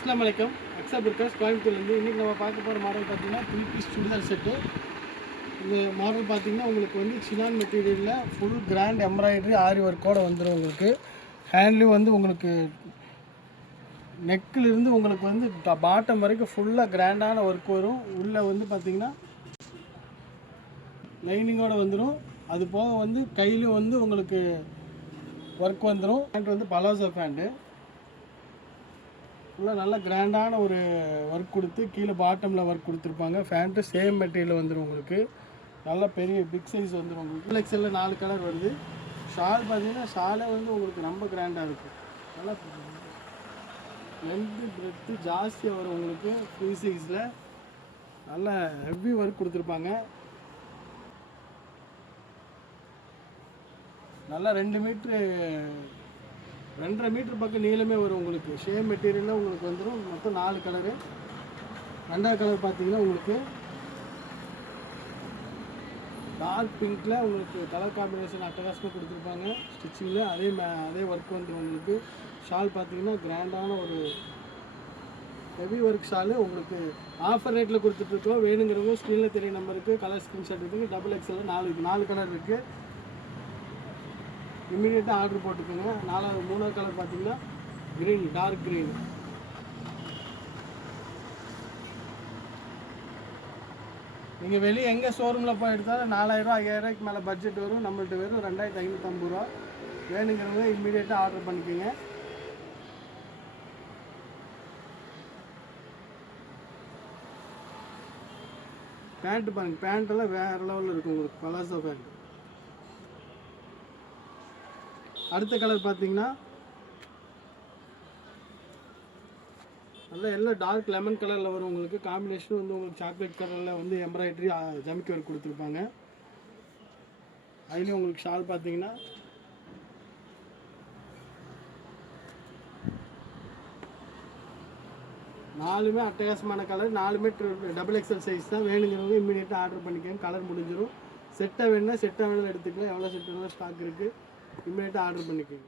அஸ்ஸலாமு அலைக்கும். அக்ஸா புர்காஸ் கோயம்புத்தூர்லேருந்து. இன்றைக்கி நம்ம பார்க்க போகிற மாடல் பார்த்திங்கன்னா 3 பீஸ் சுடிதார் செட்டு. இந்த மாடல் பார்த்திங்கன்னா உங்களுக்கு வந்து சினான் மெட்டீரியலில் ஃபுல் கிராண்ட் எம்ப்ராய்டரி ஆரி ஒர்க்கோடு வந்துடும். உங்களுக்கு ஹேண்ட்லேயும் வந்து உங்களுக்கு நெக்கிலிருந்து உங்களுக்கு வந்து பாட்டம் வரைக்கும் ஃபுல்லாக கிராண்டான ஒர்க் வரும். உள்ளே வந்து பார்த்திங்கன்னா லைனிங்கோடு வந்துடும். அது போக வந்து கையிலையும் வந்து உங்களுக்கு ஒர்க் வந்துடும். பேண்ட் வந்து பலாசோ பேண்ட்டு ஃபுல்லாக நல்லா கிராண்டான ஒரு ஒர்க் கொடுத்து கீழே பாட்டமில் ஒர்க் கொடுத்துருப்பாங்க. ஃபேண்ட்டு சேம் மெட்டீரியல் வந்துடும். உங்களுக்கு நல்லா பெரிய பிக் சைஸ் வந்துடும். உங்களுக்கு எக்ஸலில் 4 கலர் வருது. ஷால் பார்த்தீங்கன்னா ஷாலே வந்து உங்களுக்கு ரொம்ப கிராண்டாக இருக்கும். நல்லா லென்த்து பிரெத்து ஜாஸ்தியாக வரும். உங்களுக்கு ஃப்ரீ சைஸில் நல்லா ஹெவி ஒர்க் கொடுத்துருப்பாங்க. நல்லா 2 மீட்ரு 2.5 மீட்டர் பக்கம் நீளமே வரும். உங்களுக்கு ஷேம் மெட்டீரியலில் உங்களுக்கு வந்துடும். மொத்தம் 4 கலரு. 2வது கலர் பார்த்தீங்கன்னா உங்களுக்கு டார்க் பிங்க்கில் உங்களுக்கு கலர் காம்பினேஷன் அட்டகாசமாக கொடுத்துருப்பாங்க. ஸ்டிச்சிங்கில் அதே ஒர்க் வந்துடும். உங்களுக்கு ஷால் பார்த்தீங்கன்னா கிராண்டான ஒரு ஹெவி ஒர்க் ஷாலு உங்களுக்கு ஆஃபர் ரேட்டில் கொடுத்துட்ருக்கோம். வேணுங்கிறவங்க ஸ்க்ரீனில் தெரிய நம்பருக்கு கலர் ஸ்க்ரீன்ஷாட் இருக்குது. XXL 4 கலர் இருக்குது. இம்மிடியேட்டாக ஆர்டர் போட்டுக்கோங்க. 3வது கலர் பார்த்தீங்கன்னா க்ரீன், டார்க் க்ரீன். நீங்கள் வெளியே எங்கே ஷோரூமில் போய் எடுத்தாலும் 4000 5000 மேலே பட்ஜெட் வரும். நம்மள்ட்ட வெறும் 2550 ரூபா. வேணுங்கிறவங்க இம்மிடியேட்டாக ஆர்டர் பண்ணிக்கோங்க. பேண்ட்டு பாருங்கள், பேண்ட்டெல்லாம் வேறு லெவலில் இருக்கும். உங்களுக்கு பலாசோ பேண்ட். அடுத்த கலர் பார்த்தீங்கன்னா நல்லா எல்லாம் டார்க் லெமன் கலரில் வரும். உங்களுக்கு காம்பினேஷன் வந்து உங்களுக்கு சாக்லேட் கலரில் வந்து எம்ப்ராய்டரி ஜமிக்கி ஒர்க் கொடுத்துருப்பாங்க. அதுலேயும் உங்களுக்கு ஷால் பார்த்தீங்கன்னா நாலுமே அட்டகாசமான கலர். 4 XXL சைஸ் தான். வேணுங்கிறவங்க இம்மிடியேட்டாக ஆர்டர் பண்ணிக்கோங்க. கலர் முடிஞ்சிடும். செட்டாக வேணுன்னா செட்டாக வேணும் எடுத்துக்கலாம். எவ்வளோ செட்டு வேணாலும் ஸ்டாக் இருக்குது. இம்மிடியேட்டாக ஆர்டர் பண்ணிக்கோங்க.